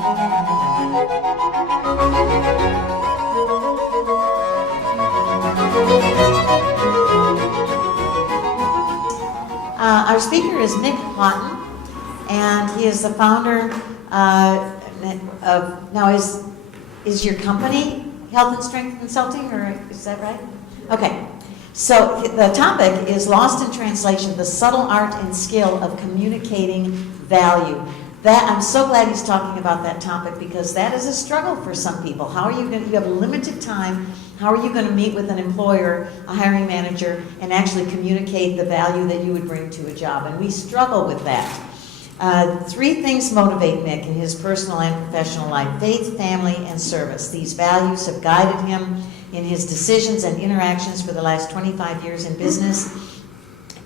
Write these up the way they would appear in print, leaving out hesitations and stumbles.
Our speaker is Mick Hawton, and he is the founder of, now is your company Health and Strength Consulting, or is that right? Okay, so the topic is Lost in Translation, the subtle art and skill of communicating value. I'm so glad he's talking about that topic, because that is a struggle for some people. How are you going to, you have limited time, how are you going to meet with an employer, a hiring manager, and actually communicate the value that you would bring to a job? And we struggle with that. 3 things motivate Mick in his personal and professional life: faith, family, and service. These values have guided him in his decisions and interactions for the last 25 years in business,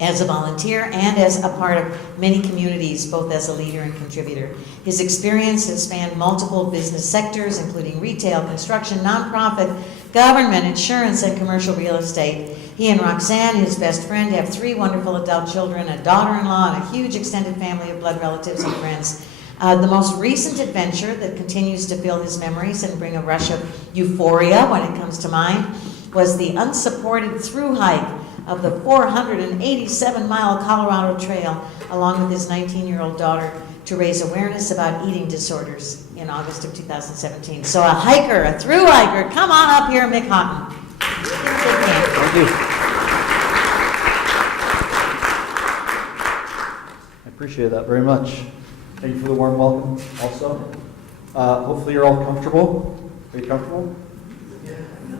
as a volunteer and as a part of many communities, both as a leader and contributor. His experience has spanned multiple business sectors, including retail, construction, nonprofit, government, insurance, and commercial real estate. He and Roxanne, his best friend, have 3 wonderful adult children, a daughter-in-law, and a huge extended family of blood relatives and friends. The most recent adventure that continues to fill his memories and bring a rush of euphoria when it comes to mind was the unsupported through hike of the 487-mile Colorado Trail along with his 19-year-old daughter to raise awareness about eating disorders in August of 2017. So a hiker, a through hiker, come on up here, Mick Hawton. Thank you. I appreciate that very much. Thank you for the warm welcome also. Hopefully you're all comfortable. Are you comfortable?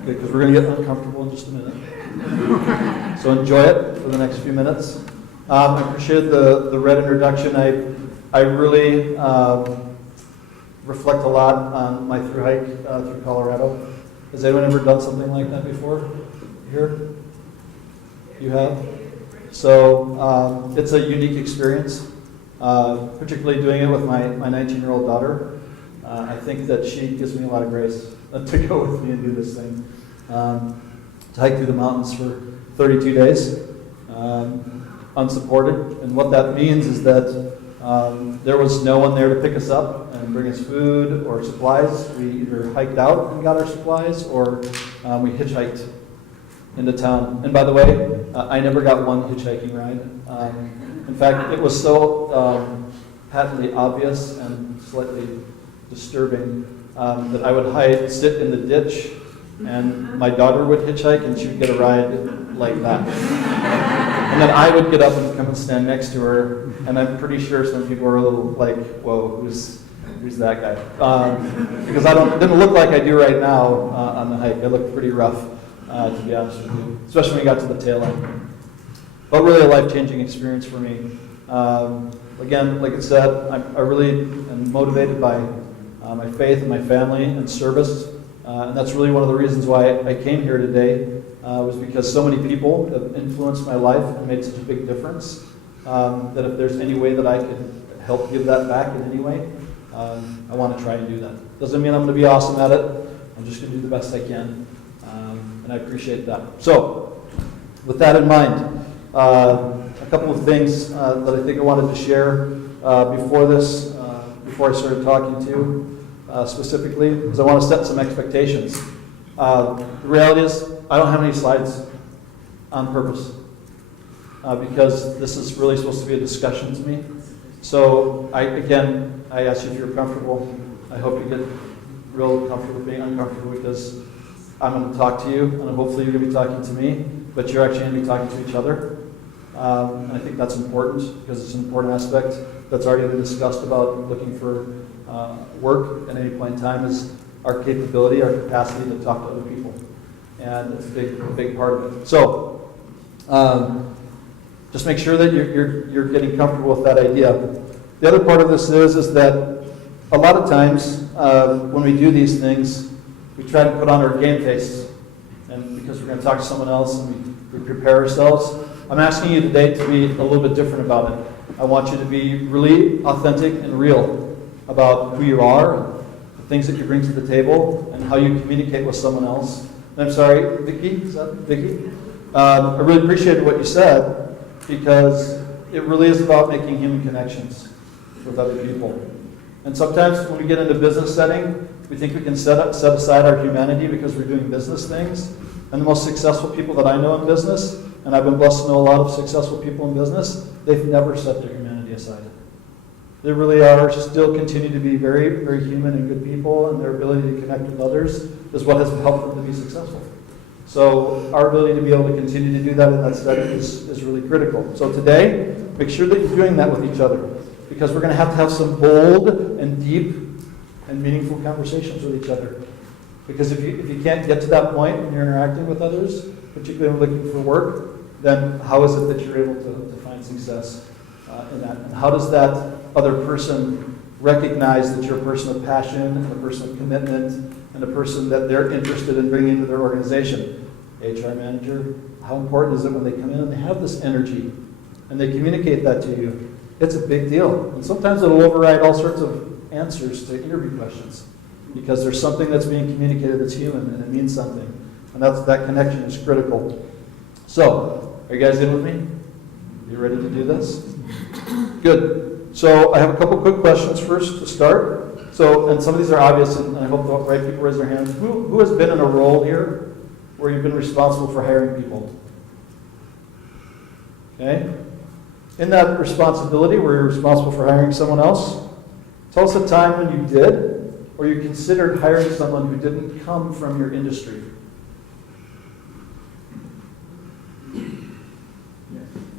Good, because we're going to get uncomfortable in just a minute. So enjoy it for the next few minutes. I appreciate the red introduction. I really reflect a lot on my through hike through Colorado. Has anyone ever done something like that before here? You have? So it's a unique experience, particularly doing it with my 19-year-old daughter. I think that she gives me a lot of grace to go with me and do this thing. To hike through the mountains for 32 days, unsupported. And what that means is that there was no one there to pick us up and bring us food or supplies. We either hiked out and got our supplies, or we hitchhiked into town. And by the way, I never got one hitchhiking ride. In fact, it was so patently obvious and slightly disturbing that I would sit in the ditch, and my daughter would hitchhike, and she would get a ride like that. And then I would get up and come and stand next to her, and I'm pretty sure some people were a little like, whoa, who's that guy? Because I didn't look like I do right now on the hike. I looked pretty rough, to be honest with you, especially when we got to the tail end. But really a life-changing experience for me. Again, like I said, I really am motivated by my faith and my family and service. And that's really one of the reasons why I came here today, was because so many people have influenced my life and made such a big difference, that if there's any way that I could help give that back in any way, I want to try and do that. Doesn't mean I'm going to be awesome at it. I'm just going to do the best I can, and I appreciate that. So, with that in mind, a couple of things that I think I wanted to share before I started talking to you. Specifically, is I want to set some expectations. The reality is, I don't have any slides on purpose, because this is really supposed to be a discussion to me. So, I ask you if you're comfortable. I hope you get real comfortable with being uncomfortable, because I'm going to talk to you, and hopefully you're going to be talking to me, but you're actually going to be talking to each other. And I think that's important, because it's an important aspect that's already been discussed about looking for work at any point in time, is our capability, our capacity to talk to other people. And it's a big part of it. So, just make sure that you're getting comfortable with that idea. The other part of this is that a lot of times when we do these things, we try to put on our game face. And because we're going to talk to someone else and we prepare ourselves, I'm asking you today to be a little bit different about it. I want you to be really authentic and real about who you are, the things that you bring to the table, and how you communicate with someone else. And I'm sorry, Vicki, is that Vicki? I really appreciated what you said, because it really is about making human connections with other people. And sometimes when we get into business setting, we think we can set aside our humanity because we're doing business things. And the most successful people that I know in business, and I've been blessed to know a lot of successful people in business, they've never set their humanity aside. They really are still continue to be very, very human and good people, and their ability to connect with others is what has helped them to be successful. So our ability to be able to continue to do that in that setting is really critical. So today, make sure that you're doing that with each other, because we're going to have some bold and deep and meaningful conversations with each other. Because if you can't get to that point when you're interacting with others, particularly when looking for work, then how is it that you're able to find success in that? And how does that other person recognize that you're a person of passion and a person of commitment and a person that they're interested in bringing into their organization? HR manager, how important is it when they come in and they have this energy and they communicate that to you? It's a big deal. And sometimes it'll override all sorts of answers to interview questions, because there's something that's being communicated that's human and it means something. And that connection is critical. So, are you guys in with me? You ready to do this? Good. So I have a couple quick questions first to start. So, and some of these are obvious, and I hope the right people raise their hands. Who has been in a role here where you've been responsible for hiring people? Okay. In that responsibility where you're responsible for hiring someone else, tell us a time when you did, or you considered hiring someone who didn't come from your industry.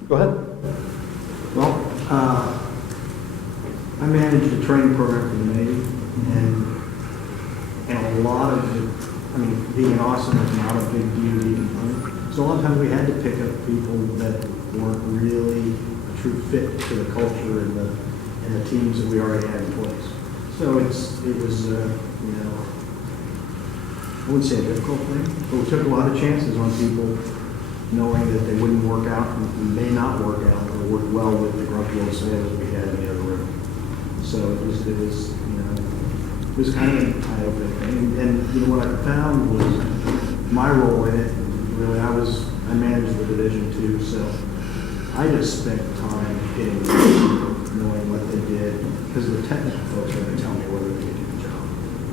Go ahead. Well, I managed a training program for the Navy, and a lot of it, being awesome is not a big deal even. So a lot of times we had to pick up people that weren't really a true fit to the culture and the teams that we already had in place. So it was I wouldn't say a difficult thing, but we took a lot of chances on people, knowing that they wouldn't work out and may not work out or work well with the grumpy old sailors we had in the other room. So it was kind of an eye-opening thing. And what I found was my role in it, really, I managed the division too, so I just spent time getting people, knowing what they did, because the technical folks are going to tell me whether they can do the job.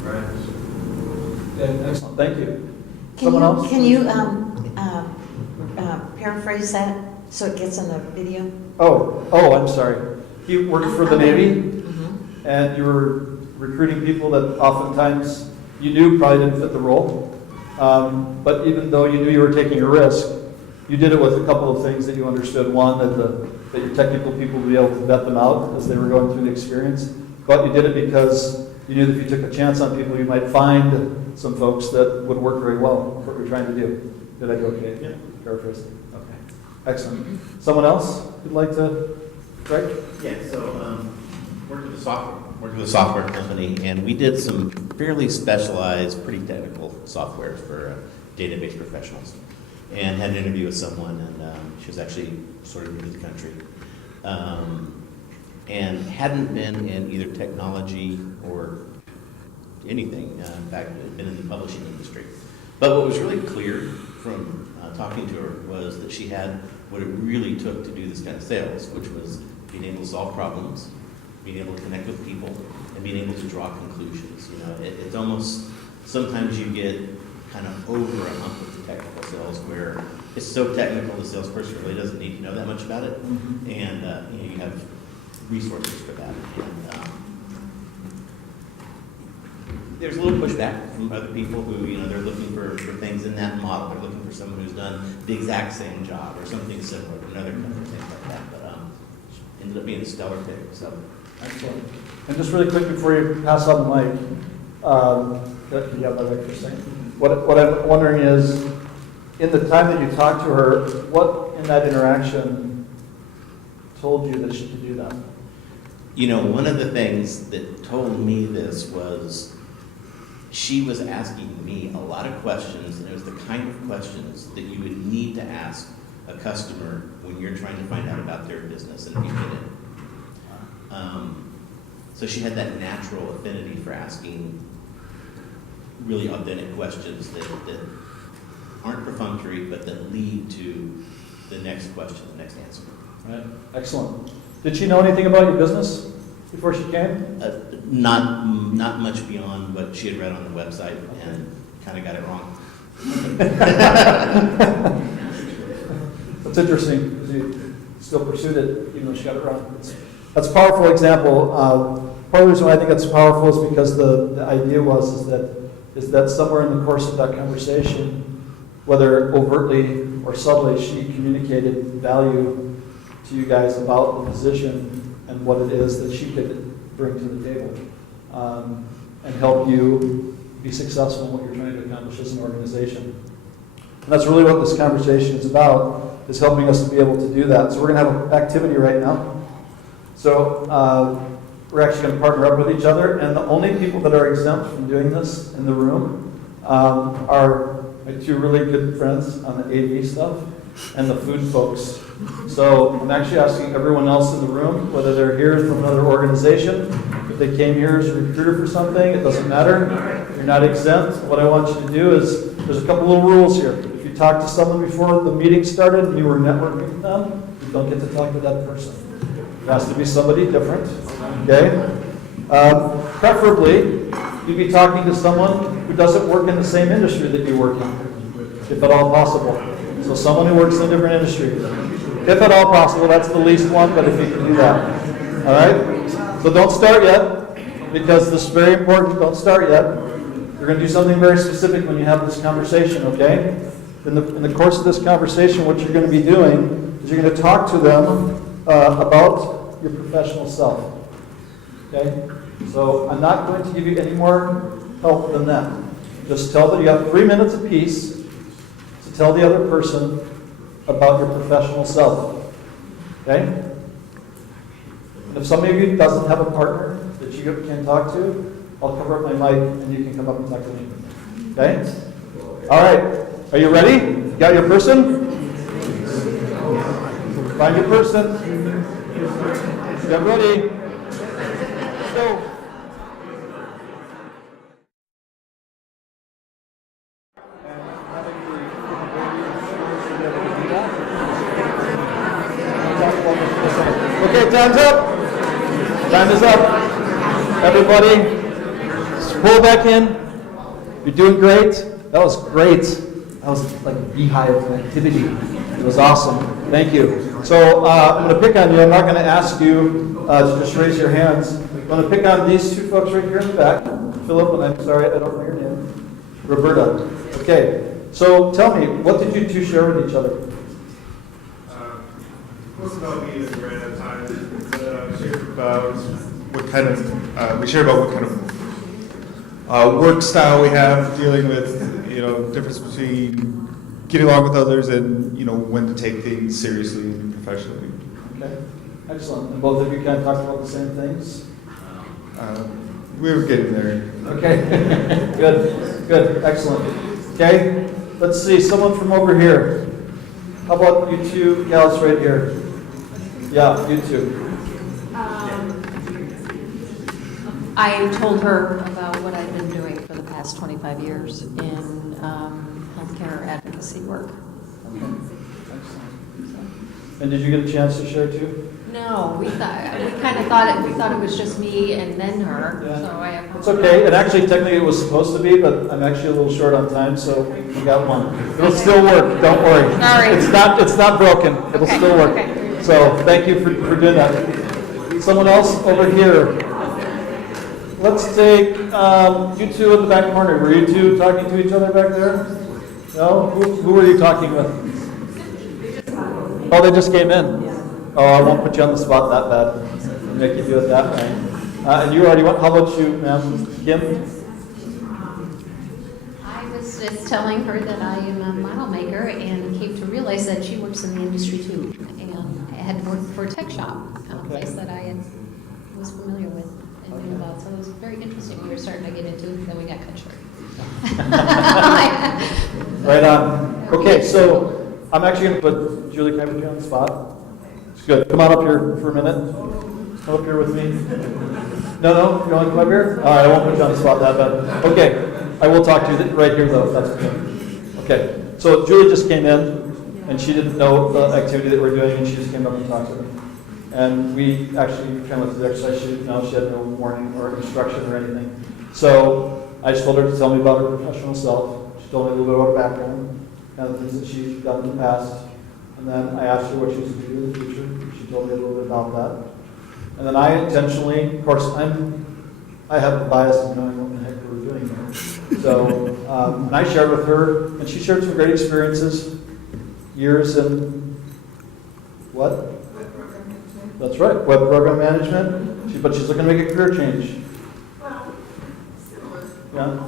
Right. Okay, excellent. Thank you. Can Someone you, else? Can you paraphrase that so it gets in the video? Oh, I'm sorry. You worked for the Navy, Mm-hmm. and you were recruiting people that oftentimes you knew probably didn't fit the role. But even though you knew you were taking a risk, you did it with a couple of things that you understood. One, that your technical people would be able to vet them out as they were going through the experience. But you did it because you knew that if you took a chance on people, you might find some folks that would work very well with what you're trying to do. Did I do okay? Yeah. Paraphrase. Okay. Excellent. Someone else who'd like to, Greg? Yeah, so worked with a software company, and we did some fairly specialized, pretty technical software for database professionals. And had an interview with someone, and she was actually sort of new to the country, and hadn't been in either technology or anything. In fact, had been in the publishing industry. But what was really clear from talking to her was that she had what it really took to do this kind of sales, which was being able to solve problems, being able to connect with people, and being able to draw conclusions. It's almost, sometimes you get kind of over a hump with the technical sales where it's so technical the salesperson really doesn't need to know that much about it, Mm-hmm. and you have resources for that. And, there's a little pushback from other people who, they're looking for things in that model. They're looking for someone who's done the exact same job or something similar to another company, things like that. But ended up being a stellar pick. So Excellent. And just really quick before you pass on the mic, do you have that right for a second? What I'm wondering is, in the time that you talked to her, what in that interaction told you that she could do that? one of the things that told me this was she was asking me a lot of questions, and it was the kind of questions that you would need to ask a customer when you're trying to find out about their business and if you fit in. So she had that natural affinity for asking really authentic questions that aren't perfunctory, but that lead to the next question, the next answer. Right. Excellent. Did she know anything about your business? before she came? Not much beyond what she had read on the website and kind of got it wrong. That's interesting, because you still pursued it, even though she got it wrong. That's a powerful example. Part of the reason why I think it's powerful is because the idea is that somewhere in the course of that conversation, whether overtly or subtly, she communicated value to you guys about the position and what it is that she could bring to the table, and help you be successful in what you're trying to accomplish as an organization. And that's really what this conversation is about, is helping us to be able to do that. So we're going to have an activity right now. So we're actually going to partner up with each other, and the only people that are exempt from doing this in the room are my two really good friends on the AV stuff and the food folks. So I'm actually asking everyone else in the room, whether they're here from another organization, if they came here as a recruiter for something, it doesn't matter. You're not exempt. What I want you to do is, there's a couple little rules here. If you talk to someone before the meeting started and you were networking with them, you don't get to talk to that person. It has to be somebody different, okay? Preferably, you'd be talking to someone who doesn't work in the same industry that you work in, if at all possible. So someone who works in a different industry. If at all possible, that's the least one, but if you can do that. All right? So don't start yet, because this is very important. Don't start yet. You're going to do something very specific when you have this conversation, okay? In the course of this conversation, what you're going to be doing is you're going to talk to them about your professional self. Okay? So I'm not going to give you any more help than that. Just tell them you have 3 minutes apiece to tell the other person about your professional self. Okay? And if somebody of you doesn't have a partner that you can talk to, I'll cover up my mic and you can come up and talk to me. Okay? All right. Are you ready? You got your person? Find your person. Get ready. Go. Okay, time's up. Time is up. Everybody, just pull back in. You're doing great. That was great. That was like a beehive of activity. It was awesome. Thank you. So I'm going to pick on you. I'm not going to ask you to just raise your hands. I'm going to pick on these two folks right here in the back. Philip, and I'm sorry, I don't know your name. Roberta. Okay. So tell me, what did you two share with each other? Most about me is right at times. We shared about what kind of work style we have, dealing with difference between getting along with others and when to take things seriously and professionally. Okay, excellent. And both of you kind of talked about the same things? We were getting there. Okay, good, excellent. Okay, let's see, someone from over here. How about you two gals right here? Yeah, you two. I told her about what I've been doing for the past 25 years in healthcare advocacy work. Okay, excellent. And did you get a chance to share too? No, we kind of thought it was just me and then her. Yeah. So I have. It's okay, and actually technically it was supposed to be, but I'm actually a little short on time, so you got one. It'll still work, don't worry. Sorry. It's not broken, it'll Okay, still work. okay. So thank you for doing that. Someone else over here. Let's take you two in the back corner. Were you two talking to each other back there? No? Who were you talking with? Oh, they just came in. Oh, I won't put you on the spot that bad. I'll make you do it that way. And you already went. How about you, ma'am? Kim? I was just telling her that I am a model maker and came to realize that she works in the industry too. And I had worked for a tech shop, a place that I was familiar with and knew about. So it was very interesting. We were starting to get into it, then we got cut short. Right on. Okay, so I'm actually going to put Julie, can I put you on the spot? Good. Come on up here for a minute. Come up here with me. No? You want to come up here? All right, I won't put you on the spot that bad. Okay. I will talk to you right here, though, if that's okay. Okay. So Julie just came in, and she didn't know the activity that we're doing, and she just came up and talked to me. And we actually kind of went through the exercise. She had no warning or instruction or anything. So I just told her to tell me about her professional self. She told me a little bit about her background, kind of things that she's done in the past. And then I asked her what she was going to do in the future. She told me a little bit about that. And then I intentionally, of course, I have the bias of knowing what the heck we were doing here. So, and I shared with her, and she shared some great experiences, years in what? That's right, web program management. But she's looking to make a career change. Yeah.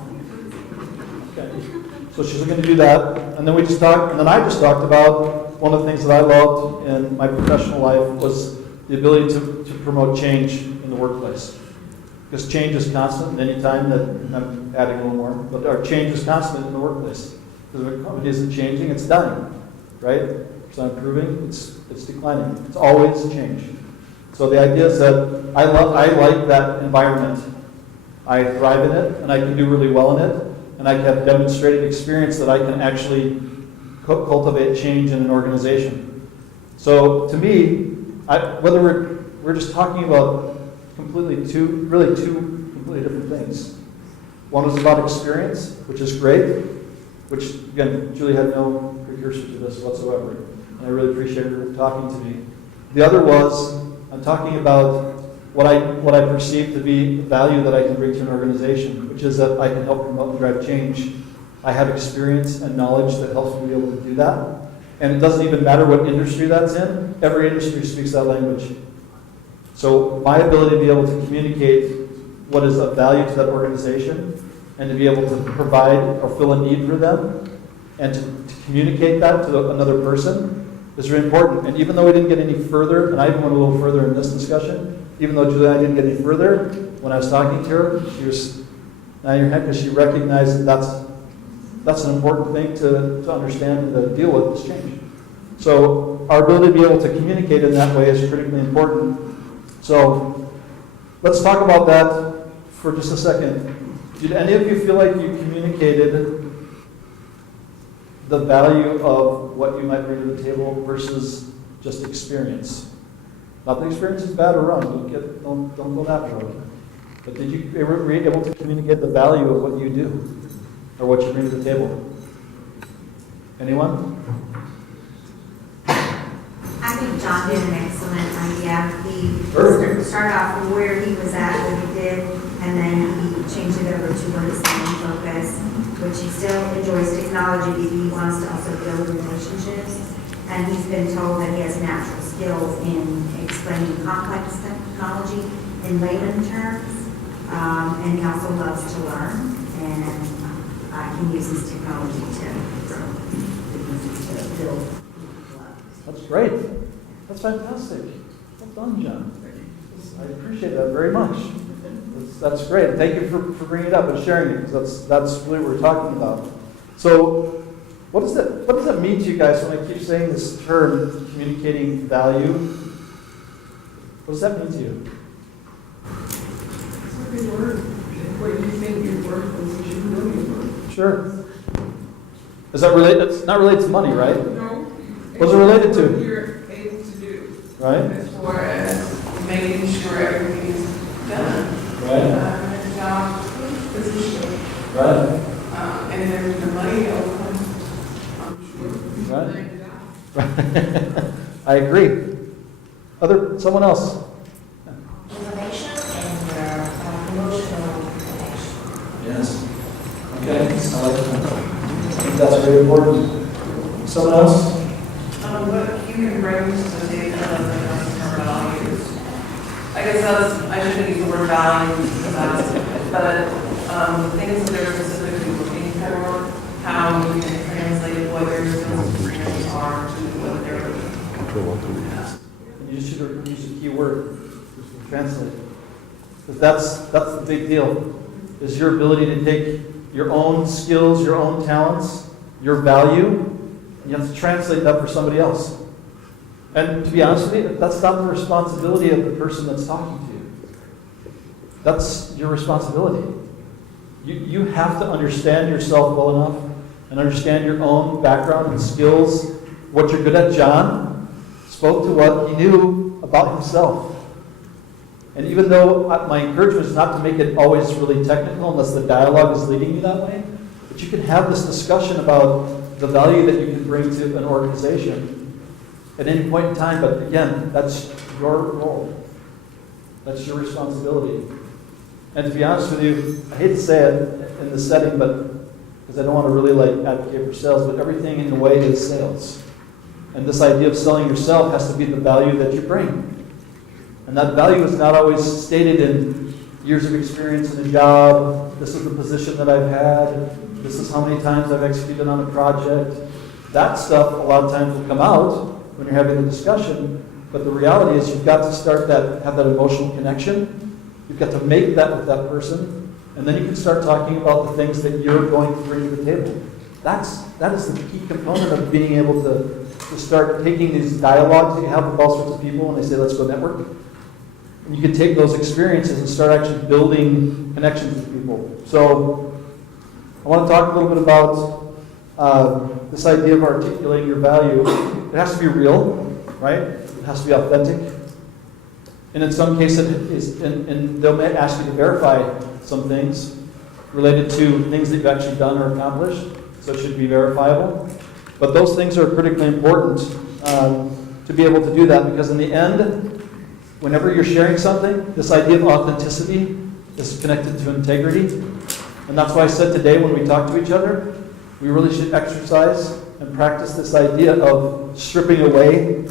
Okay. So she's looking to do that, and then we just talked, and then I just talked about one of the things that I loved in my professional life was the ability to promote change in the workplace. Because change is constant, and any time that, I'm adding a little more, but our change is constant in the workplace. Because if a company isn't changing, it's dying, right? It's not improving, it's declining. It's always change. So the idea is that I like that environment. I thrive in it, and I can do really well in it, and I have demonstrated experience that I can actually cultivate change in an organization. So to me, whether we're just talking about two completely different things. One was about experience, which is great, which again, Julie had no precursor to this whatsoever, and I really appreciate her talking to me. The other was, I'm talking about what I perceive to be the value that I can bring to an organization, which is that I can help promote and drive change. I have experience and knowledge that helps me be able to do that. And it doesn't even matter what industry that's in. Every industry speaks that language. So my ability to be able to communicate what is of value to that organization and to be able to provide or fill a need for them and to communicate that to another person is really important. And even though we didn't get any further, and I even went a little further in this discussion, even though Julie and I didn't get any further, when I was talking to her, she was nodding her head because she recognized that that's an important thing to understand and to deal with this change. So our ability to be able to communicate in that way is critically important. So let's talk about that for just a second. Did any of you feel like you communicated the value of what you might bring to the table versus just experience? Not that experience is bad or wrong. Don't go that road. But did you were you able to communicate the value of what you do or what you bring to the table? Anyone? I think John did an excellent idea. He Sure. started off from where he was at, what he did, and then he changed it over to where his main focus, which he still enjoys technology, but he wants to also build relationships. And he's been told that he has natural skills in explaining complex technology in layman terms, and he also loves to learn, and he uses technology to grow businesses, to build. That's great. That's fantastic. Well done, John. I appreciate that very much. That's great. Thank you for bringing it up and sharing it, because that's really what we're talking about. So what does that mean to you guys when I keep saying this term, communicating value? What does that mean to you? It's a good word. What you think your worth is, you should know your worth. Sure. Is that related? It's not related to money, right? No. What's it related to? What you're able to do. Right? As far as making sure everything is done. Right. A job, position. Right. And then the money will come, I'm sure. Right. I agree. Someone else? Information and your emotional connection. Yes. Okay. I think that's very important. Someone else? What you can bring to the table as terminology. I guess I shouldn't use the word value but the things that they're specifically looking for, how you can translate what your skills and experience are to what they're looking for. And you should use a key word, translate. Because that's the big deal, is your ability to take your own skills, your own talents, your value, and you have to translate that for somebody else. And to be honest with you, that's not the responsibility of the person that's talking to you. That's your responsibility. You have to understand yourself well enough and understand your own background and skills, what you're good at. John spoke to what he knew about about himself. And even though my encouragement is not to make it always really technical unless the dialogue is leading you that way, but you can have this discussion about the value that you can bring to an organization at any point in time. But again, that's your role. That's your responsibility. And to be honest with you, I hate to say it in this setting, but because I don't want to really like advocate for sales, but everything in a way is sales. And this idea of selling yourself has to be the value that you bring. And that value is not always stated in years of experience in a job. This is the position that I've had. This is how many times I've executed on a project. That stuff a lot of times will come out when you're having a discussion. But the reality is you've got to start have that emotional connection. You've got to make that with that person. And then you can start talking about the things that you're going to bring to the table. That is the key component of being able to start taking these dialogues that you have with all sorts of people when they say, let's go network. And you can take those experiences and start actually building connections with people. So I want to talk a little bit about this idea of articulating your value. It has to be real, right? It has to be authentic. And in some cases, and they'll ask you to verify some things related to things that you've actually done or accomplished. So it should be verifiable. But those things are critically important to be able to do that, because in the end, whenever you're sharing something, this idea of authenticity is connected to integrity. And that's why I said today when we talk to each other, we really should exercise and practice this idea of stripping away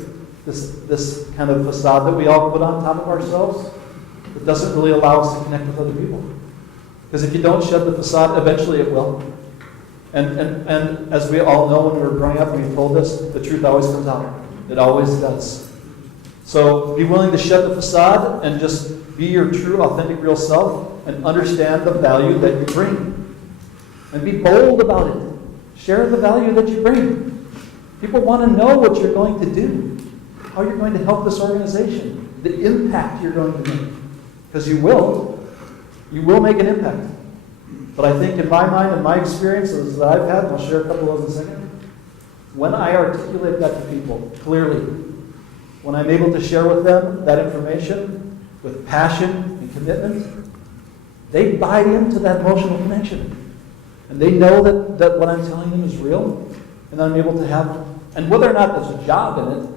this kind of facade that we all put on top of ourselves that doesn't really allow us to connect with other people. Because if you don't shed the facade, eventually it will. And as we all know when we were growing up and we told us, the truth always comes out. It always does. So be willing to shed the facade and just be your true, authentic, real self and understand the value that you bring. And be bold about it. Share the value that you bring. People want to know what you're going to do, how you're going to help this organization, the impact you're going to make. Because you will. You will make an impact. But I think in my mind and my experiences that I've had, and I'll share a couple of those in a second, when I articulate that to people clearly, when I'm able to share with them that information with passion and commitment, they buy into that emotional connection. And they know that what I'm telling them is real, and I'm able to have, and whether or not there's a job in it,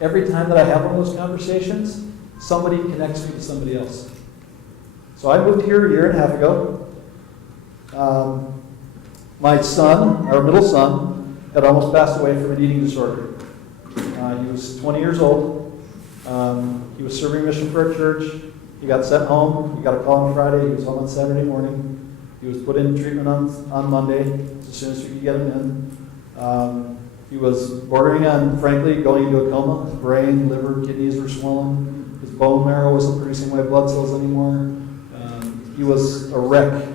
every time that I have one of those conversations, somebody connects me to somebody else. So I moved here a year and a half ago. My son, our middle son, had almost passed away from an eating disorder. He was 20 years old. He was serving mission for a church. He got sent home. He got a call on Friday. He was home on Saturday morning. He was put in treatment on Monday as soon as we could get him in. He was bordering on, frankly, going into a coma. His brain, liver, kidneys were swollen. His bone marrow wasn't producing white blood cells anymore. He was a wreck.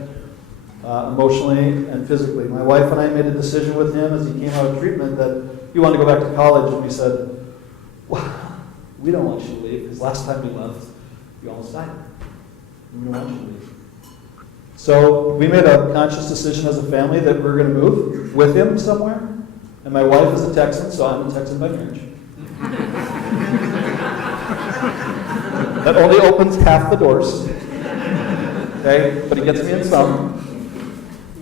Emotionally and physically. My wife and I made a decision with him as he came out of treatment that he wanted to go back to college, and we said, well, we don't want you to leave, because last time you left, you almost died. We don't want you to leave. So we made a conscious decision as a family that we're going to move with him somewhere, and my wife is a Texan, so I'm a Texan by marriage. That only opens half the doors, okay, but it gets me in some.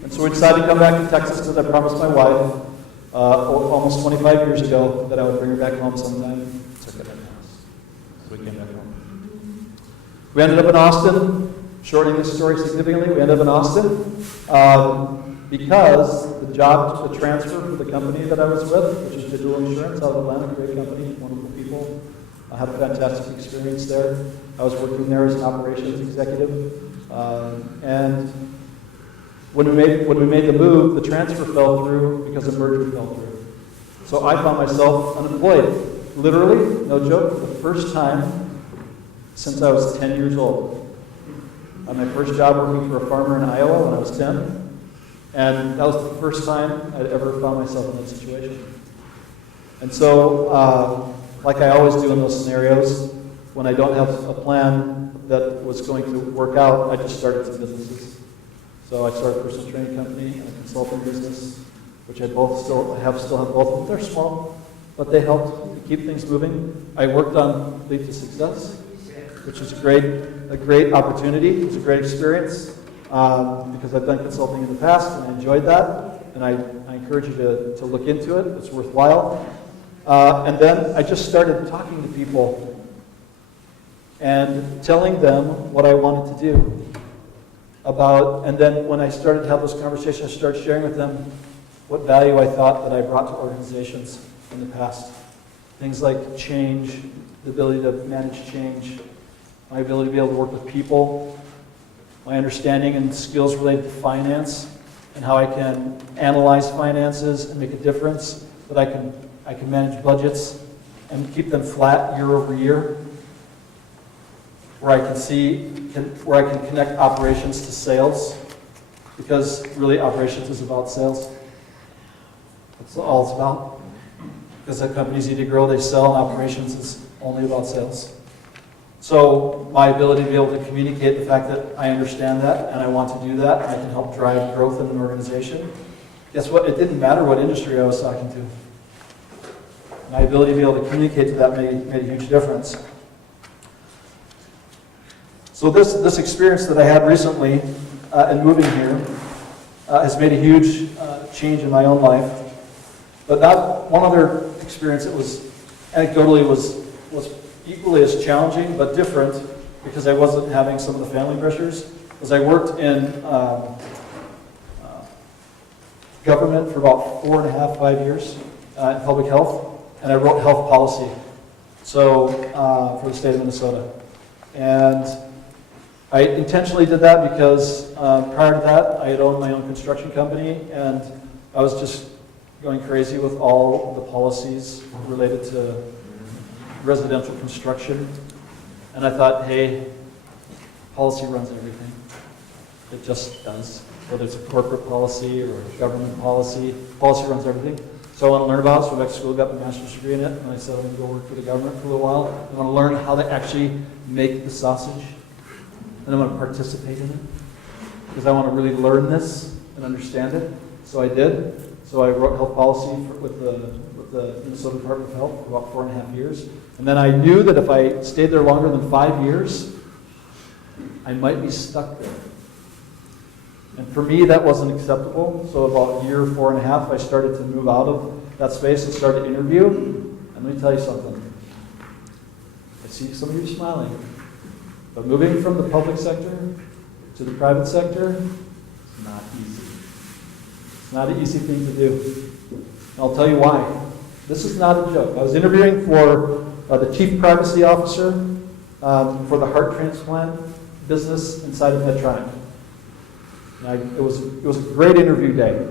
So we decided to come back to Texas because I promised my wife almost 25 years ago that I would bring her back home sometime. So we came back home. We ended up in Austin. Shortening this story significantly, we ended up in Austin because the transfer for the company that I was with, which is Digital Insurance out of Atlanta, great company, wonderful people. I had a fantastic experience there. I was working there as an operations executive. And when we made the move, the transfer fell through because the merger fell through. So I found myself unemployed. Literally, no joke, for the first time since I was 10 years old. I had my first job working for a farmer in Iowa when I was 10. And that was the first time I'd ever found myself in that situation. And so, like I always do in those scenarios, when I don't have a plan that was going to work out, I just started some businesses. So I started a personal training company and a consulting business, which I still have both of them. They're small, but they helped keep things moving. I worked on lead to success, which is a great opportunity. It was a great experience because I've done consulting in the past and I enjoyed that. And I encourage you to look into it. It's worthwhile. And then I just started talking to people and telling them what I wanted to do and then when I started to have those conversations, I started sharing with them what value I thought that I brought to organizations in the past. Things like change, the ability to manage change, my ability to be able to work with people, my understanding and skills related to finance, and how I can analyze finances and make a difference, that I can manage budgets and keep them flat year over year, where I can connect operations to sales, because really operations is about sales. That's all it's about. Because that companies need to grow, they sell, and operations is only about sales. So my ability to be able to communicate the fact that I understand that and I want to do that, and I can help drive growth in an organization. Guess what? It didn't matter what industry I was talking to. My ability to be able to communicate to that made a huge difference. So this experience that I had recently in moving here has made a huge change in my own life. But that one other experience that was anecdotally was equally as challenging but different, because I wasn't having some of the family pressures, was I worked in government for about 4.5, 5 years in public health, and I wrote health policy for the state of Minnesota. And I intentionally did that because prior to that, I had owned my own construction company, and I was just going crazy with all the policies related to residential construction. And I thought, hey, policy runs everything. It just does. Whether it's a corporate policy or a government policy runs everything. So I want to learn about it, so I went back to school, got my master's degree in it, and I said I'm going to go work for the government for a little while. I want to learn how to actually make the sausage, and I want to participate in it, because I want to really learn this and understand it. So I did. So I wrote health policy with the Minnesota Department of Health for about 4.5 years. And then I knew that if I stayed there longer than 5 years, I might be stuck there. And for me, that wasn't acceptable. So about year 4.5, I started to move out of that space and start to interview. And let me tell you something. I see some of you smiling. But moving from the public sector to the private sector is not easy. It's not an easy thing to do. And I'll tell you why. This is not a joke. I was interviewing for the chief privacy officer for the heart transplant business inside of Medtronic. And it was a great interview day.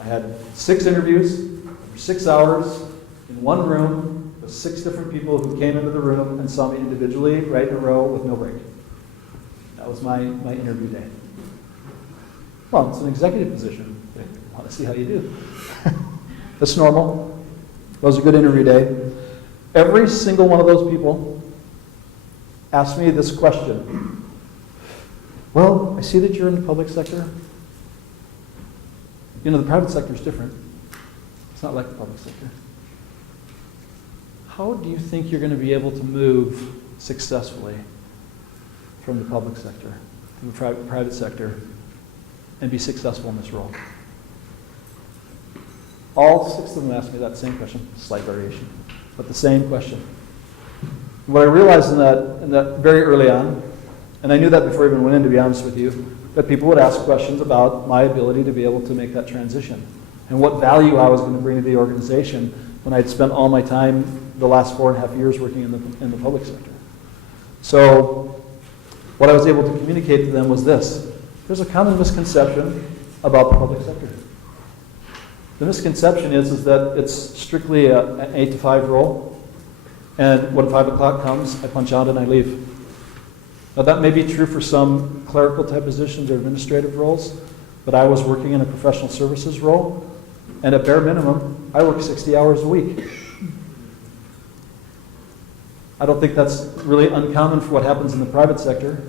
I had 6 interviews for 6 hours in one room with 6 different people who came into the room and saw me individually, right in a row with no break. That was my interview day. Well, it's an executive position. I want to see how you do. That's normal. It was a good interview day. Every single one of those people asked me this question. Well, I see that you're in the public sector. You know, the private sector is different. It's not like the public sector. How do you think you're going to be able to move successfully from the public sector to the private sector and be successful in this role? All 6 of them asked me that same question, slight variation, but the same question. What I realized in that very early on, and I knew that before I even went in, to be honest with you, that people would ask questions about my ability to be able to make that transition and what value I was going to bring to the organization when I'd spent all my time the last 4.5 years working in the public sector. So what I was able to communicate to them was this. There's a common misconception about the public sector. The misconception is that it's strictly an 8 to 5 role, and when 5 o'clock comes, I punch out and I leave. Now that may be true for some clerical type positions or administrative roles, but I was working in a professional services role, and at bare minimum, I work 60 hours a week. I don't think that's really uncommon for what happens in the private sector,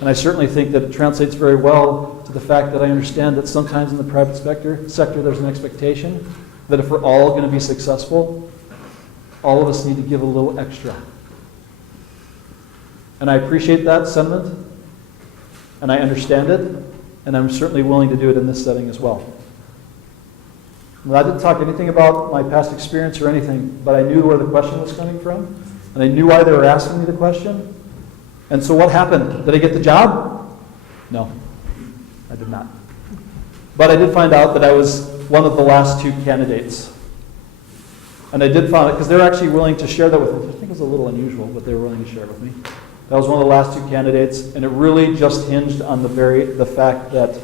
and I certainly think that it translates very well to the fact that I understand that sometimes in the private sector there's an expectation that if we're all going to be successful, all of us need to give a little extra. And I appreciate that sentiment, and I understand it, and I'm certainly willing to do it in this setting as well. Well, I didn't talk anything about my past experience or anything, but I knew where the question was coming from, and I knew why they were asking me the question. And so what happened? Did I get the job? No, I did not. But I did find out that I was one of the last 2 candidates. And I did find out, because they were actually willing to share that with me. I think it was a little unusual, but they were willing to share it with me. That was one of the last 2 candidates, and it really just hinged on the fact that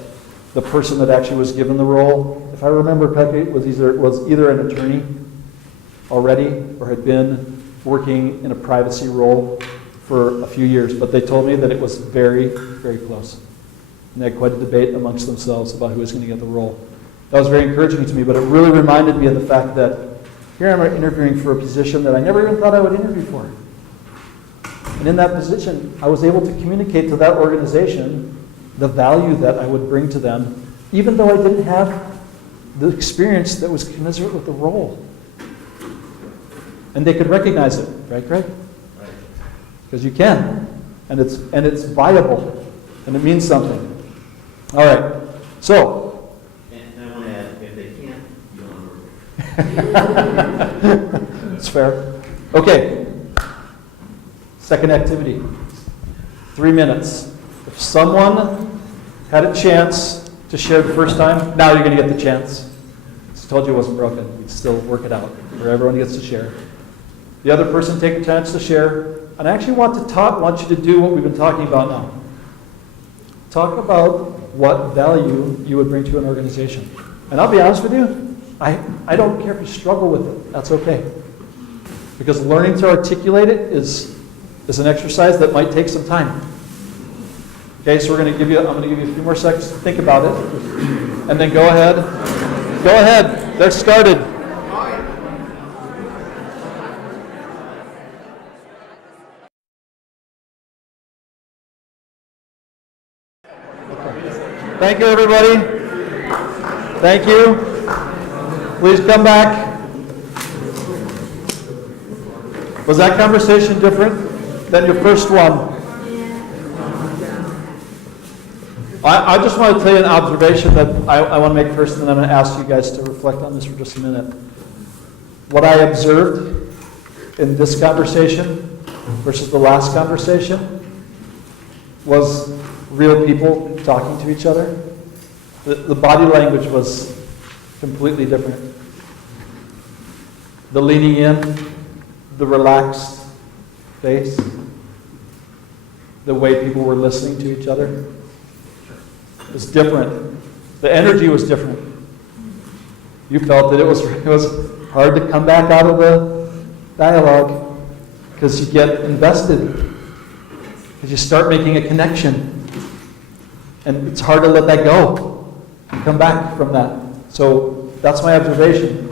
the person that actually was given the role, if I remember correctly, was either an attorney already or had been working in a privacy role for a few years. But they told me that it was very, very close. And they had quite a debate amongst themselves about who was going to get the role. That was very encouraging to me, but it really reminded me of the fact that here I'm interviewing for a position that I never even thought I would interview for. And in that position, I was able to communicate to that organization the value that I would bring to them, even though I didn't have the experience that was commensurate with the role. And they could recognize it, right, Greg? Right. Because you can, and it's viable, and it means something. All right, so. And I want to add, if they can't, you don't work. It's fair. Okay. Second activity. 3 minutes. If someone had a chance to share the first time, now you're going to get the chance. I told you it wasn't broken. We'd still work it out where everyone gets to share. The other person take a chance to share. And I actually want you to do what we've been talking about now. Talk about what value you would bring to an organization. And I'll be honest with you, I don't care if you struggle with it. That's okay. Because learning to articulate it is an exercise that might take some time. Okay, so I'm going to give you a few more seconds to think about it. And then go ahead. Go ahead. They're started. Thank you, everybody. Thank you. Please come back. Was that conversation different than your first one? I just want to tell you an observation that I want to make first, and then I'm going to ask you guys to reflect on this for just a minute. What I observed in this conversation versus the last conversation was real people talking to each other. The body language was completely different. The leaning in, the relaxed face, the way people were listening to each other was different. The energy was different. You felt that it was hard to come back out of the dialogue because you get invested, because you start making a connection. And it's hard to let that go and come back from that. So that's my observation.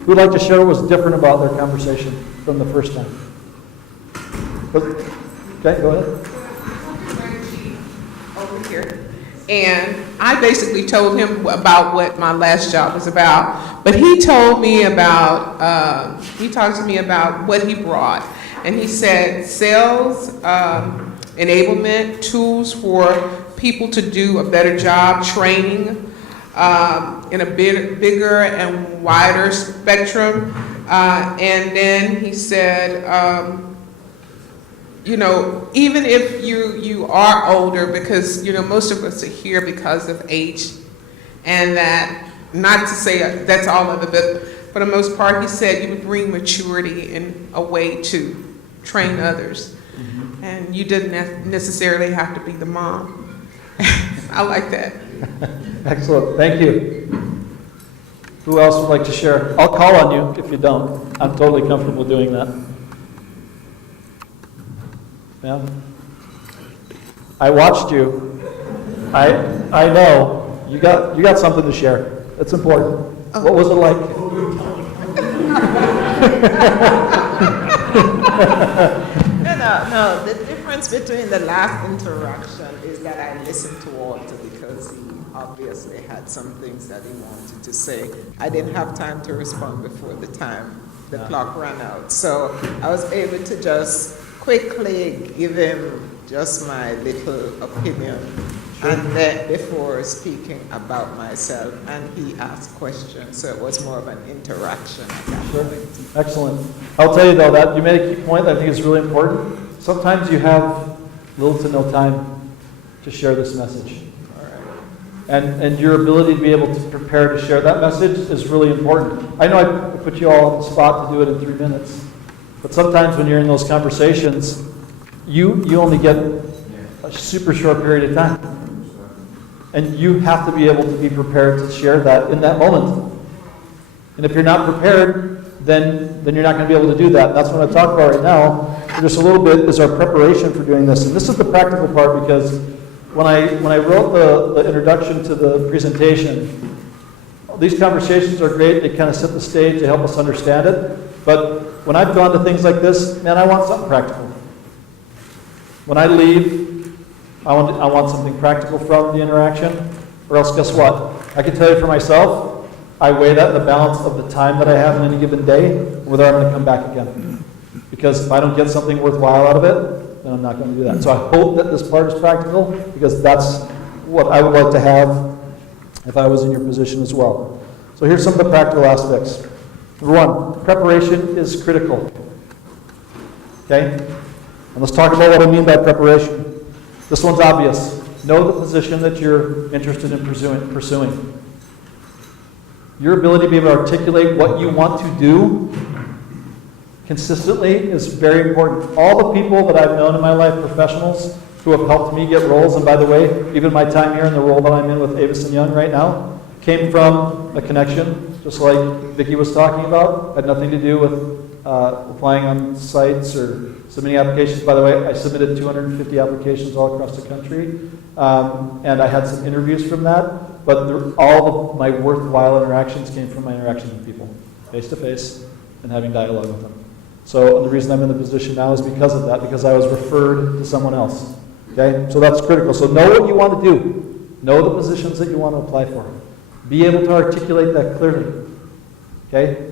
Who would like to share what was different about their conversation from the first time? Okay, go ahead. Over here. And I basically told him about what my last job was about. But he told me about, he talked to me about what he brought. And he said sales, enablement, tools for people to do a better job, training in a bigger and wider spectrum. And then he said, you know, even if you are older, because, you know, most of us are here because of age, and that, not to say that's all of it, but for the most part, he said you would bring maturity in a way to train others. Mm-hmm. And you didn't necessarily have to be the mom. I like that. Excellent. Thank you. Who else would like to share? I'll call on you if you don't. I'm totally comfortable doing that. Yeah. I watched you. I know you got something to share. It's important. Oh. What was it like? No, the difference between the last interaction is that I listened to Walter because he obviously had some things that he wanted to say. I didn't have time to respond before the clock ran out. So I was able to just quickly give him just my little opinion, and then before speaking about myself, and he asked questions, so it was more of an interaction at that Sure. point. Excellent. I'll tell you though, that you made a key point that I think is really important. Sometimes you have little to no time to share this message. All right. And your ability to be able to prepare to share that message is really important. I know I put you all on the spot to do it in 3 minutes, but sometimes when you're in those conversations, you only get a super short period of time. And you have to be able to be prepared to share that in that moment. And if you're not prepared, then you're not going to be able to do that. That's what I'm talking about right now. For just a little bit is our preparation for doing this. And this is the practical part, because when I wrote the introduction to the presentation, these conversations are great. They kind of set the stage to help us understand it. But when I've gone to things like this, man, I want something practical. When I leave, I want something practical from the interaction, or else guess what? I can tell you for myself, I weigh that in the balance of the time that I have in any given day, whether I'm going to come back again. Because if I don't get something worthwhile out of it, then I'm not going to do that. So I hope that this part is practical, because that's what I would like to have if I was in your position as well. So here's some of the practical aspects. Number one, preparation is critical. Okay? And let's talk about what I mean by preparation. This one's obvious. Know the position that you're interested in pursuing. Your ability to be able to articulate what you want to do consistently is very important. All the people that I've known in my life, professionals, who have helped me get roles, and by the way, even my time here in the role that I'm in with Avis & Young right now, came from a connection, just like Vicki was talking about. Had nothing to do with applying on sites or submitting applications. By the way, I submitted 250 applications all across the country, and I had some interviews from that, but all of my worthwhile interactions came from my interactions with people, face to face, and having dialogue with them. So the reason I'm in the position now is because of that, because I was referred to someone else. Okay, so that's critical. So know what you want to do. Know the positions that you want to apply for. Be able to articulate that clearly. Okay?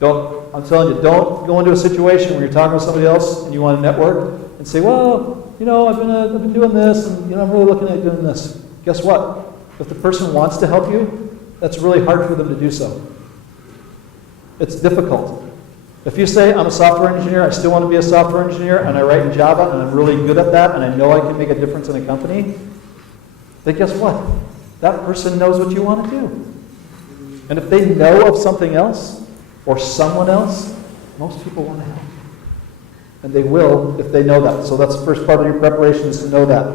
I'm telling you, don't go into a situation where you're talking with somebody else and you want to network and say, well, I've been doing this, and I'm really looking at doing this. Guess what? If the person wants to help you, that's really hard for them to do so. It's difficult. If you say, I'm a software engineer, I still want to be a software engineer, and I write in Java, and I'm really good at that, and I know I can make a difference in a company, then guess what? That person knows what you want to do. And if they know of something else, or someone else, most people want to help. And they will if they know that. So that's the first part of your preparation, is to know that.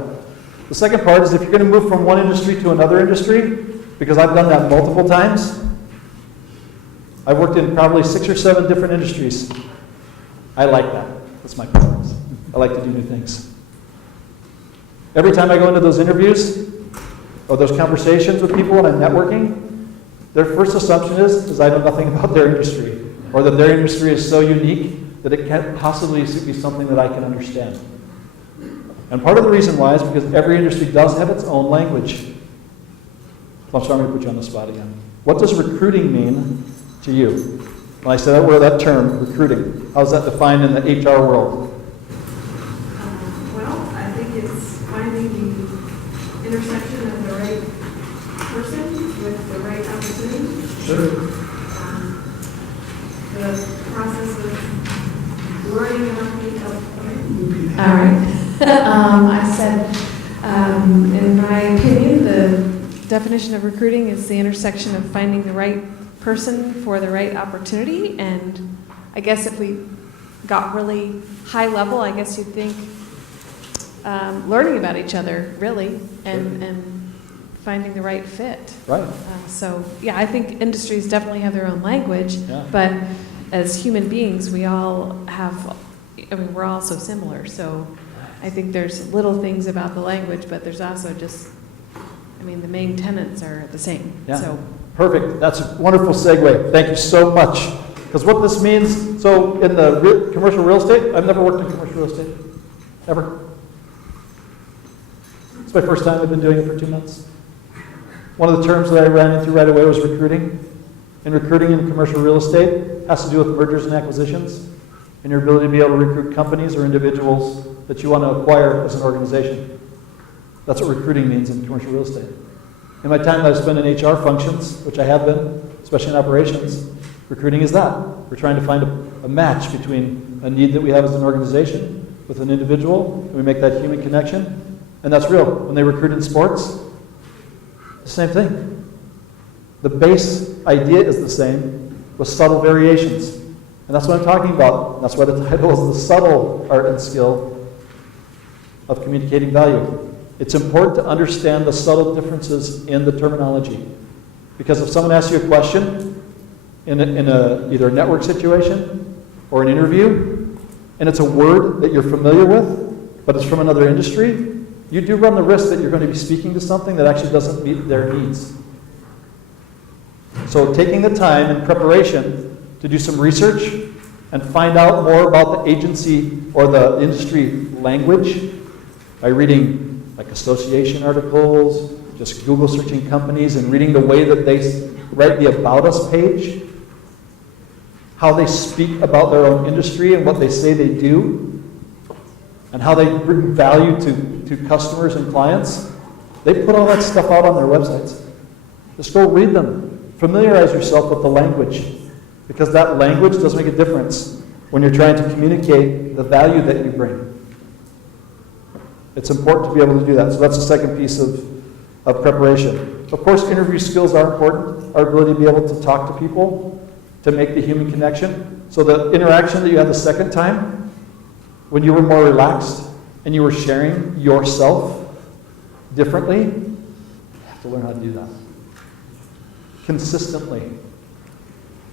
The second part is if you're going to move from one industry to another industry, because I've done that multiple times. I've worked in probably 6 or 7 different industries. I like that. That's my preference. I like to do new things. Every time I go into those interviews or those conversations with people and I'm networking, their first assumption is I know nothing about their industry, or that their industry is so unique that it can't possibly be something that I can understand. And part of the reason why is because every industry does have its own language. So I'm going to put you on the spot again. What does recruiting mean to you? When I say that word, that term, recruiting, how's that defined in the HR world? Well, I think it's finding the intersection of the right person with the right opportunity. Sure. The process of learning about the All right. I said, in my opinion, the definition of recruiting is the intersection of finding the right person for the right opportunity. And I guess if we got really high level, I guess you'd think learning about each other, really, and finding the right fit. Right. So, yeah, I think industries definitely have their own language, Yeah. but as human beings, we're all so similar. So I think there's little things about the language, but there's also just, the main tenets are the same. Yeah. So, Perfect. That's a wonderful segue. Thank you so much. Because what this means, so in the commercial real estate, I've never worked in commercial real estate. Ever. It's my first time. I've been doing it for 2 months. One of the terms that I ran into right away was recruiting. And recruiting in commercial real estate has to do with mergers and acquisitions. in your ability to be able to recruit companies or individuals that you want to acquire as an organization. That's what recruiting means in commercial real estate. In my time that I've spent in HR functions, which I have been, especially in operations, recruiting is that. We're trying to find a match between a need that we have as an organization with an individual, and we make that human connection, and that's real. When they recruit in sports, the same thing. The base idea is the same, with subtle variations. And that's what I'm talking about. That's why the title is The Subtle Art and Skill of Communicating Value. It's important to understand the subtle differences in the terminology. Because if someone asks you a question in either a network situation or an interview, and it's a word that you're familiar with, but it's from another industry, you do run the risk that you're going to be speaking to something that actually doesn't meet their needs. So taking the time in preparation to do some research and find out more about the agency or the industry language by reading like association articles, just Google searching companies and reading the way that they write the About Us page, how they speak about their own industry and what they say they do, and how they bring value to customers and clients. They put all that stuff out on their websites. Just go read them. Familiarize yourself with the language, because that language does make a difference when you're trying to communicate the value that you bring. It's important to be able to do that. So that's the second piece of preparation. Of course, interview skills are important. Our ability to be able to talk to people, to make the human connection. So the interaction that you had the second time, when you were more relaxed and you were sharing yourself differently, you have to learn how to do that. Consistently.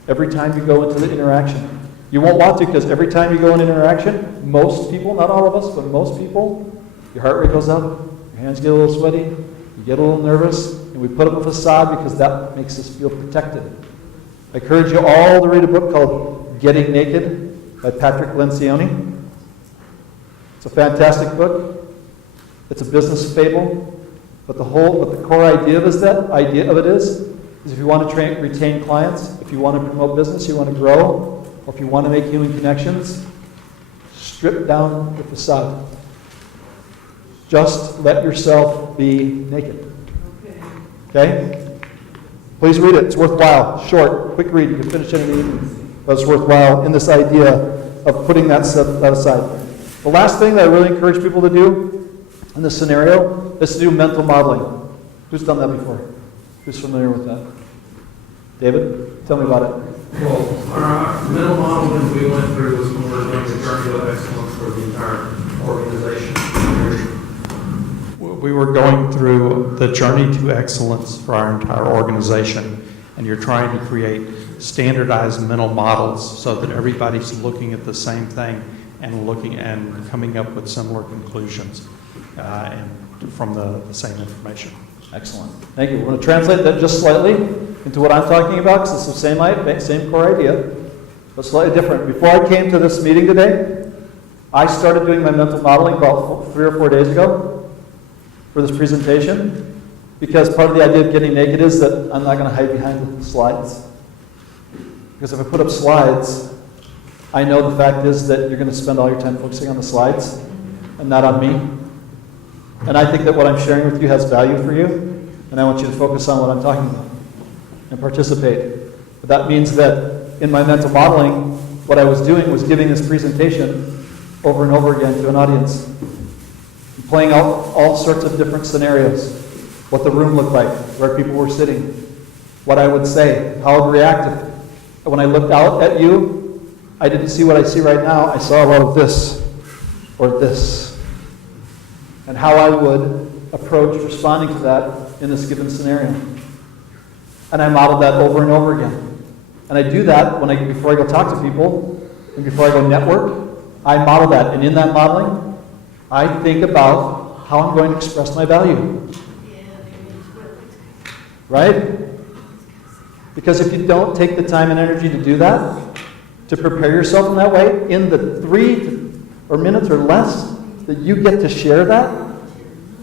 Every time you go into the interaction. You won't want to, because every time you go in interaction, most people, not all of us, but most people, your heart rate goes up, your hands get a little sweaty, you get a little nervous, and we put up a facade because that makes us feel protected. I encourage you all to read a book called Getting Naked by Patrick Lencioni. It's a fantastic book. It's a business fable, but the core idea of it is if you want to retain clients, if you want to promote business, you want to grow, or if you want to make human connections, strip down the facade. Just let yourself be naked. Okay? Please read it. It's worthwhile. Short, quick read. You can finish it in the evening. But it's worthwhile in this idea of putting that aside. The last thing that I really encourage people to do in this scenario is to do mental modeling. Who's done that before? Who's familiar with that? David, tell me about it. Well, our mental modeling we went through was when we were doing the journey of excellence for the entire organization. We were going through the journey to excellence for our entire organization, and you're trying to create standardized mental models so that everybody's looking at the same thing and looking and coming up with similar conclusions and from the same information. Excellent. Thank you. We're going to translate that just slightly into what I'm talking about, because it's the same core idea, but slightly different. Before I came to this meeting today, I started doing my mental modeling about 3 or 4 days ago for this presentation, because part of the idea of getting naked is that I'm not going to hide behind the slides. Because if I put up slides, I know the fact is that you're going to spend all your time focusing on the slides and not on me. And I think that what I'm sharing with you has value for you, and I want you to focus on what I'm talking about and participate. But that means that in my mental modeling, what I was doing was giving this presentation over and over again to an audience, playing out all sorts of different scenarios, what the room looked like, where people were sitting, what I would say, how I would react. When I looked out at you, I didn't see what I see right now. I saw a lot of this or this, and how I would approach responding to that in this given scenario. And I modeled that over and over again. And I do that before I go talk to people and before I go network. I model that, and in that modeling, I think about how I'm going to express my value. Right? Because if you don't take the time and energy to do that, to prepare yourself in that way, in the 3 or minutes or less that you get to share that,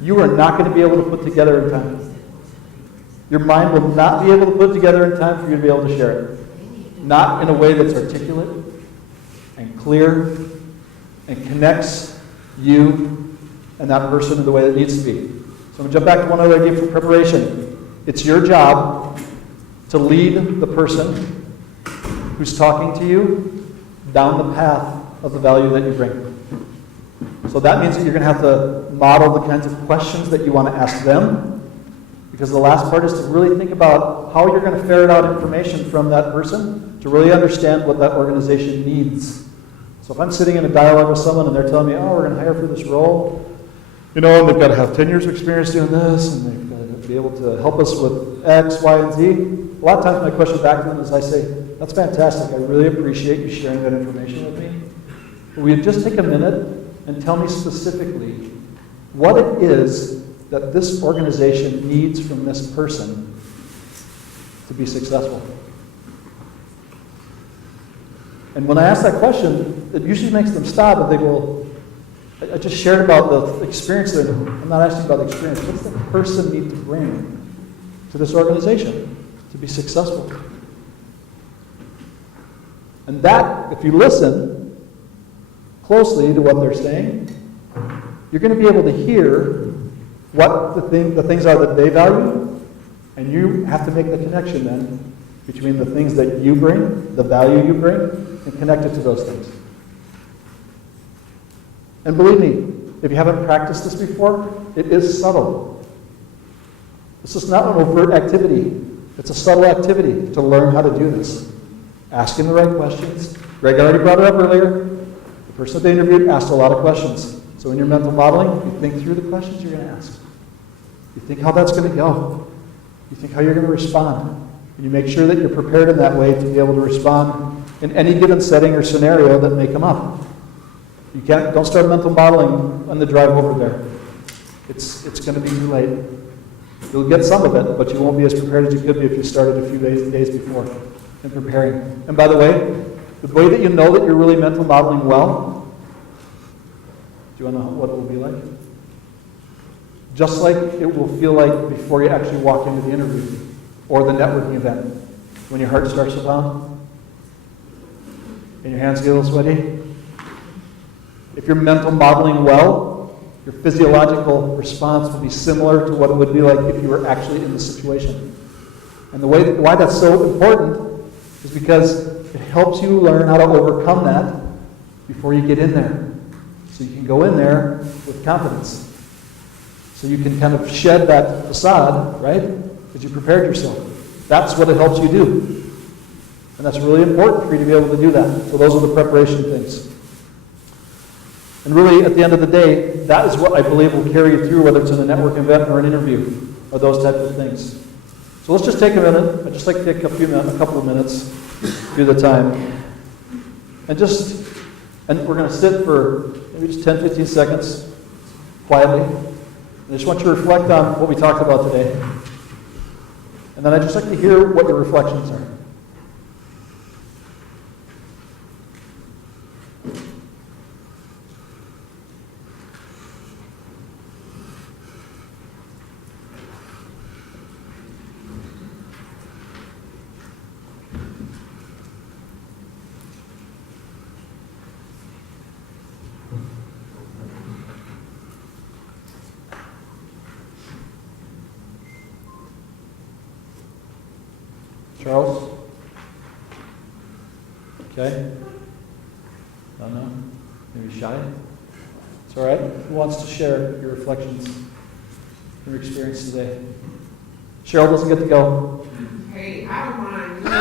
you are not going to be able to put together in time. Your mind will not be able to put together in time for you to be able to share it. Not in a way that's articulate, and clear and connects you and that person in the way that it needs to be. So I'm going to jump back to one other idea for preparation. It's your job to lead the person who's talking to you down the path of the value that you bring. So that means that you're going to have to model the kinds of questions that you want to ask them, because the last part is to really think about how you're going to ferret out information from that person to really understand what that organization needs. So if I'm sitting in a dialogue with someone and they're telling me, oh, we're going to hire for this role, and they've got to have 10 years of experience doing this, and they've got to be able to help us with X, Y, and Z, a lot of times my question back to them is I say, that's fantastic. I really appreciate you sharing that information with me. But will you just take a minute and tell me specifically what it is that this organization needs from this person to be successful? And when I ask that question, it usually makes them stop and they go, I just shared about the experience that I'm not asking about the experience. What's the person need to bring to this organization to be successful? And that, if you listen closely to what they're saying, you're going to be able to hear what the things are that they value, and you have to make the connection then between the things that you bring, the value you bring, and connect it to those things. And believe me, if you haven't practiced this before, it is subtle. This is not an overt activity. It's a subtle activity to learn how to do this. Asking the right questions. Greg already brought it up earlier. The person that they interviewed asked a lot of questions. So in your mental modeling, you think through the questions you're going to ask. You think how that's going to go. You think how you're going to respond. And you make sure that you're prepared in that way to be able to respond in any given setting or scenario that may come up. Don't start mental modeling on the drive over there. It's going to be too late. You'll get some of it, but you won't be as prepared as you could be if you started a few days before in preparing. And by the way that you know that you're really mental modeling well, do you want to know what it will be like? Just like it will feel like before you actually walk into the interview or the networking event, when your heart starts to pound and your hands get a little sweaty. If you're mental modeling well, your physiological response will be similar to what it would be like if you were actually in the situation. And why that's so important is because it helps you learn how to overcome that before you get in there. So you can go in there with confidence. So you can kind of shed that facade, right? Because you prepared yourself. That's what it helps you do. And that's really important for you to be able to do that. So those are the preparation things. And really, at the end of the day, that is what I believe will carry you through, whether it's in a network event or an interview, or those types of things. So let's just take a minute. I'd just like to take a couple of minutes through the time. And we're going to sit for maybe just 10, 15 seconds, quietly. And I just want you to reflect on what we talked about today. And then I'd just like to hear what your reflections are. Charles? Okay. Don't know. Maybe shy? It's all right. Who wants to share your reflections, your experience today? Cheryl doesn't get to go. Hey, I don't mind. And I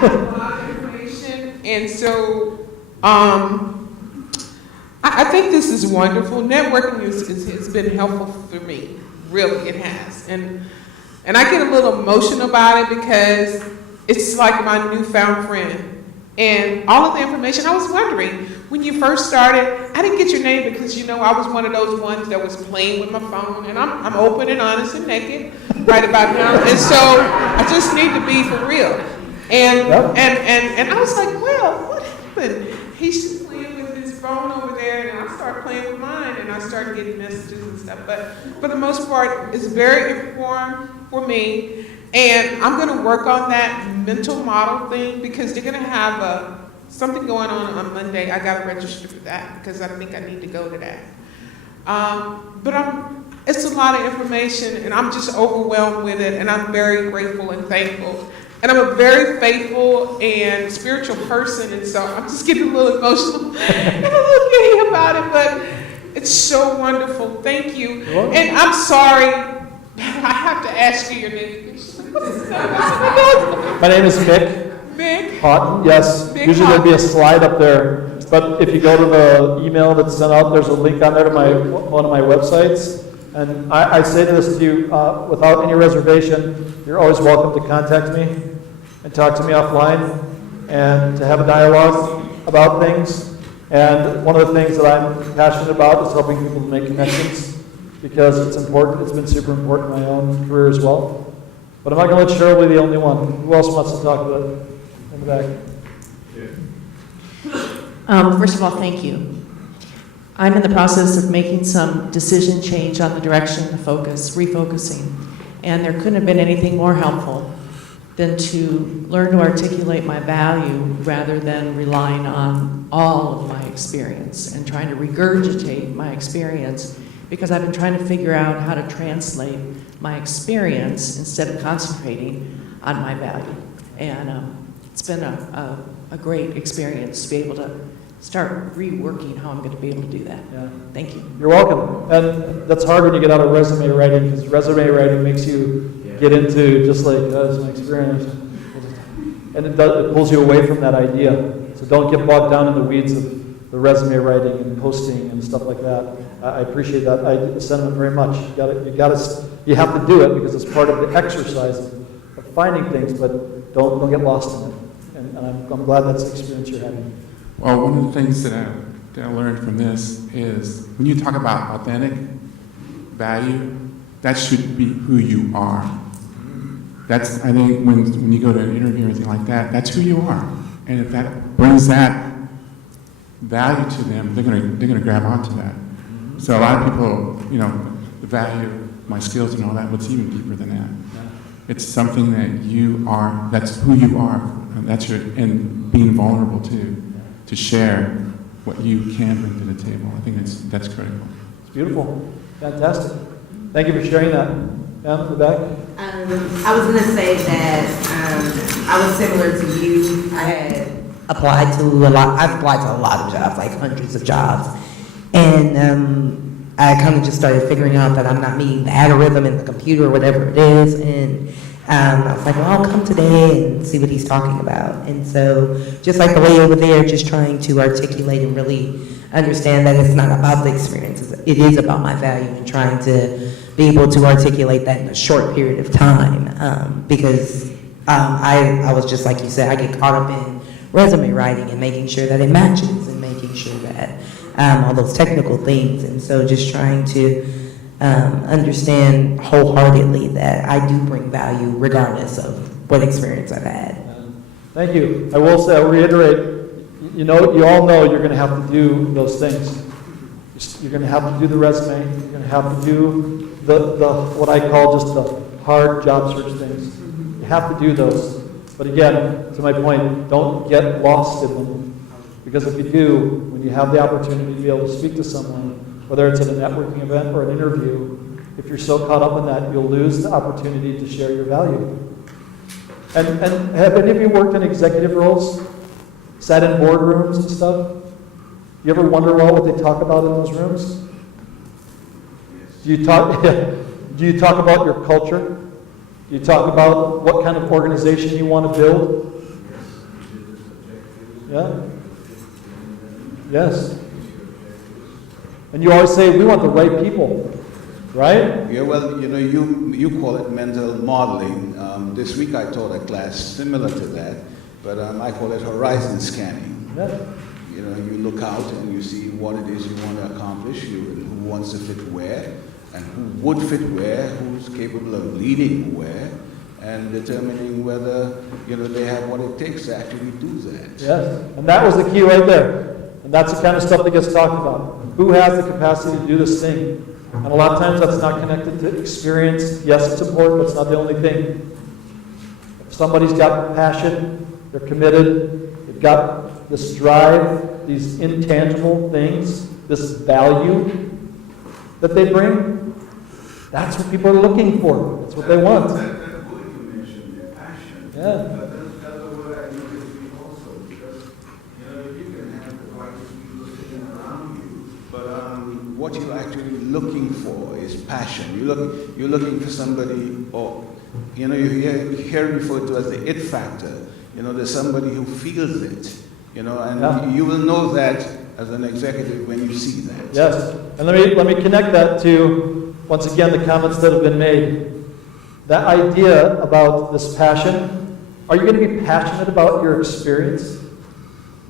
have a lot of information, and so I think this is wonderful. Networking has been helpful for me. Really, it has. And I get a little emotional about it because it's like my newfound friend. And all of the information, I was wondering, when you first started, I didn't get your name because, I was one of those ones that was playing with my phone. And I'm open and honest and naked right about now. And so I just need to be for real. And I was like, well, what happened? He's just playing with his phone over there, and I started playing with mine, and I started getting messages and stuff. But for the most part, it's very informed for me. And I'm gonna work on that mental model thing because they're gonna have something going on Monday. I gotta register for that because I think I need to go to that. But it's a lot of information and I'm just overwhelmed with it and I'm very grateful and thankful. And I'm a very faithful and spiritual person and so I'm just getting a little emotional and a little giddy about it, but it's so wonderful. Thank you. And I'm sorry, I have to ask you your name. My name is Mick. Mick? Hawton, yes. Mick Usually there'll be a Hawton. slide up there, but if you go to the email that's sent out, there's a link on there to one of my websites. And I say this to you without any reservation, you're always welcome to contact me and talk to me offline and to have a dialogue about things. And one of the things that I'm passionate about is helping people to make connections because it's important. It's been super important in my own career as well. But I'm not going to let Cheryl be the only one. Who else wants to talk about it? In the back. First of all, thank you. I'm in the process of making some decision change on the direction of focus, refocusing. And there couldn't have been anything more helpful than to learn to articulate my value rather than relying on all of my experience and trying to regurgitate my experience because I've been trying to figure out how to translate my experience instead of concentrating on my value. And it's been a great experience to be able to start reworking how I'm going to be able to do that. Yeah. Thank you. You're welcome. And that's hard when you get out of resume writing because resume writing makes you get into just like, that's my experience. And it pulls you away from that idea. So don't get bogged down in the weeds of the resume writing and posting and stuff like that. I appreciate that the sentiment very much. You have to do it because it's part of the exercise of finding things, but don't get lost in it. And I'm glad that's the experience you're having. Well, one of the things that I learned from this is when you talk about authentic value, that should be who you are. That's, I think, when you go to an interview or anything like that, that's who you are. And if that brings that value to them, they're gonna grab onto that. So a lot of people, the value of my skills and all that, what's even deeper than that. It's something that you are, that's who you are, and being vulnerable to share what you can bring to the table. I think that's critical. It's beautiful. Fantastic. Thank you for sharing that. Down in the back. I was going to say that I was similar to you. I had applied to I've applied to a lot of jobs, like hundreds of jobs. And I kind of just started figuring out that I'm not meeting the algorithm in the computer or whatever it is. And I was like, well, I'll come today and see what he's talking about. And so just like the way over there, just trying to articulate and really understand that it's not about the experiences. It is about my value and trying to be able to articulate that in a short period of time. Because I was just like you said, I get caught up in resume writing and making sure that it matches and making sure that all those technical things. And so just trying to understand wholeheartedly that I do bring value regardless of what experience I've had. Thank you. I will say, I'll reiterate, you all know you're going to have to do those things. You're going to have to do the resume. You're going to have to do the what I call just the hard job search things. You have to do those. But again, to my point, don't get lost in them. Because if you do, when you have the opportunity to be able to speak to someone, whether it's at a networking event or an interview, if you're so caught up in that, you'll lose the opportunity to share your value. And have any of you worked in executive roles? Sat in boardrooms and stuff? You ever wonder what they talk about in those rooms? Do you talk about your culture? Do you talk about what kind of organization you want to build? Yeah? Yes. And you always say, we want the right people, right? Yeah, well, you call it mental modeling. This week I taught a class similar to that, but I call it horizon scanning. Yeah. You look out and you see what it is you want to accomplish, who wants to fit where, and who would fit where, who's capable of leading where, and determining whether they have what it takes to actually do that. Yes, and that was the key right there. And that's the kind of stuff that gets talked about. Who has the capacity to do this thing? And a lot of times that's not connected to experience. Yes, it's important, but it's not the only thing. If somebody's got passion, they're committed, they've got this drive, these intangible things, this value that they bring, that's what people are looking for. That's what they want. Yeah. What you're actually looking for is passion. You're looking for somebody, or you hear referred to as the it factor. There's somebody who feels it. And you will know that as an executive when you see that. Yes, and let me connect that to, once again, the comments that have been made. That idea about this passion, are you going to be passionate about your experience?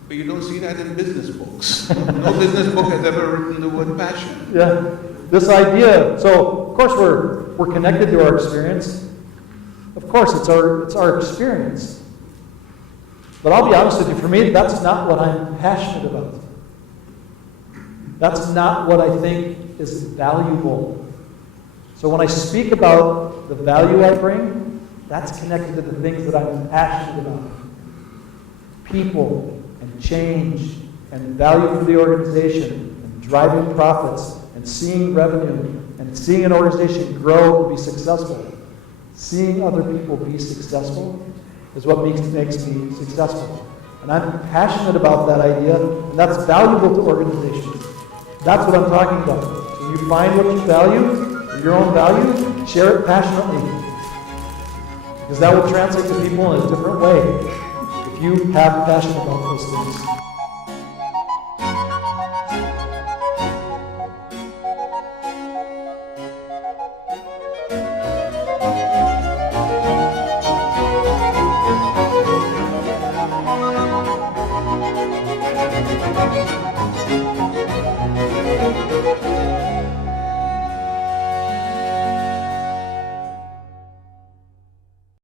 But you don't see that in business books. No business book has ever written the word passion. Yeah, this idea, so of course we're connected to our experience. Of course, it's our experience. But I'll be honest with you, for me, that's not what I'm passionate about. That's not what I think is valuable. So when I speak about the value I bring, that's connected to the things that I'm passionate about. People and change and value for the organization and driving profits and seeing revenue and seeing an organization grow and be successful. Seeing other people be successful is what makes me successful. And I'm passionate about that idea, and that's valuable to organizations. That's what I'm talking about. When you find what you value, your own value, share it passionately. Because that will translate to people in a different way if you have passion about those things. Thank you.